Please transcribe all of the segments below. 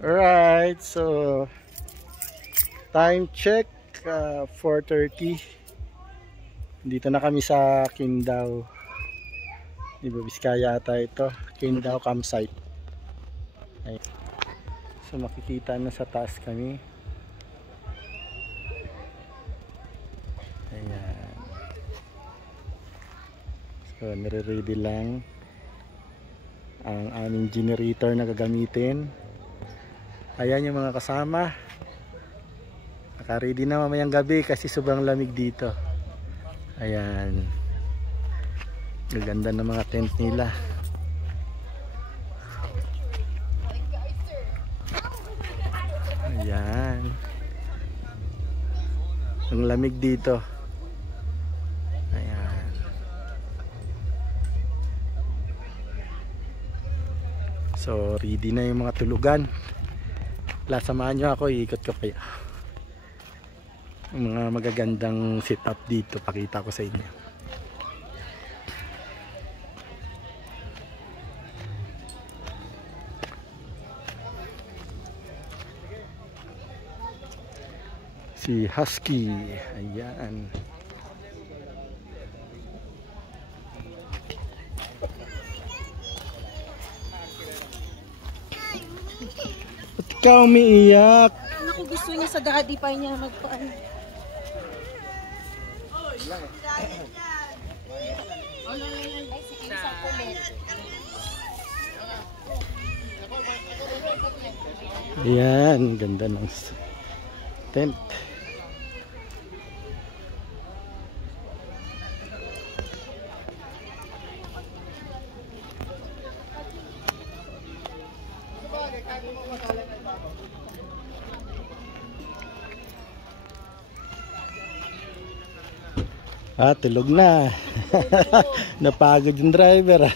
Alright, so time check 4:30. Dito na kami sa Qingdao. Diba, Vizcaya ata ito. Qingdao campsite. Ay. So makikita na sa taas kami. Ayan. So nire-ready lang ang aming generator na gagamitin. Ayan yung mga kasama. Naka-ready na mamayang gabi kasi sobrang lamig dito. Ayan. Gaganda ng mga tent nila. Ayan. Ang lamig dito. Ayan. So ready na yung mga tulugan. Samahan nyo ako, iikot ko kayo. Mga magagandang setup dito, pakita ko sa inyo. Si Husky, ayan. Ba't ikaw umiiyak? Naku, gusto niya sa daddy pa niya magpaano. Ayan, ganda ng tent. Tulog na. Napagod yung driver.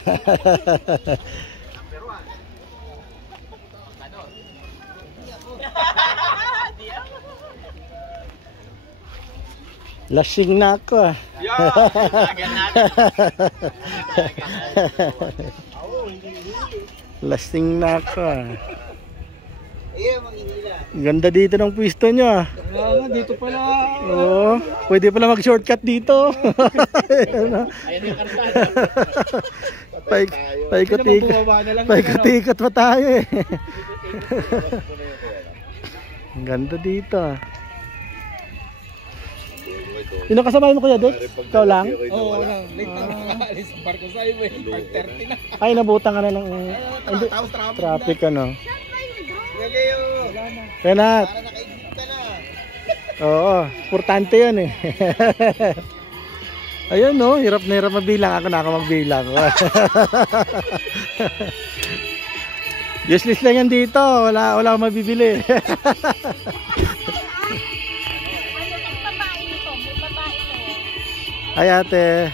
Lasing na ako. Lasing na ako. Ganda dito ng pwesto nyo. Dito pala. Oo, pwede pala mag-shortcut dito. Paikot-ikot pa tayo eh. Ang ganda dito. Sino kasama mo, Kuya Dex? Ikaw lang? Oo, lang. Late na nakaalis ang barko sa highway. 5:30 na. Ay, nabutan ka na ng traffic ano. Renat. Para nakaigit ka na. Oo, importante yan eh. Ayun no, hirap na hirap mabilang. Ako na ako magbilang. Useless lang yan dito. Wala akong mabibili. Ay ate.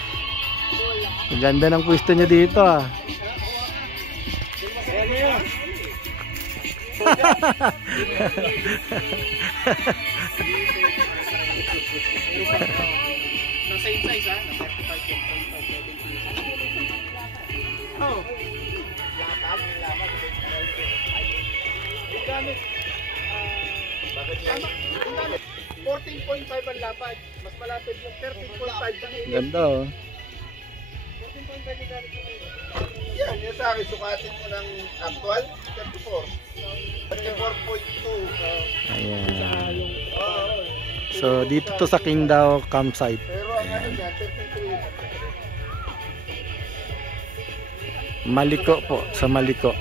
Ang ganda ng pwesto niya dito ah. Ng same size ha? Na 35.5. Oh. Yung gamit. Bakit yan? 14.5 ang lapad. Mas malapit yung 13.5. Ganda oh. 14.5 yung gamit mo. Yan, yan sa akin. Sukatin mo ng actual 34. 34.2. Ayan. So dito to sa Qingdao campsite. Pero ang ano dyan, 33. Maliko po, sa Maliko.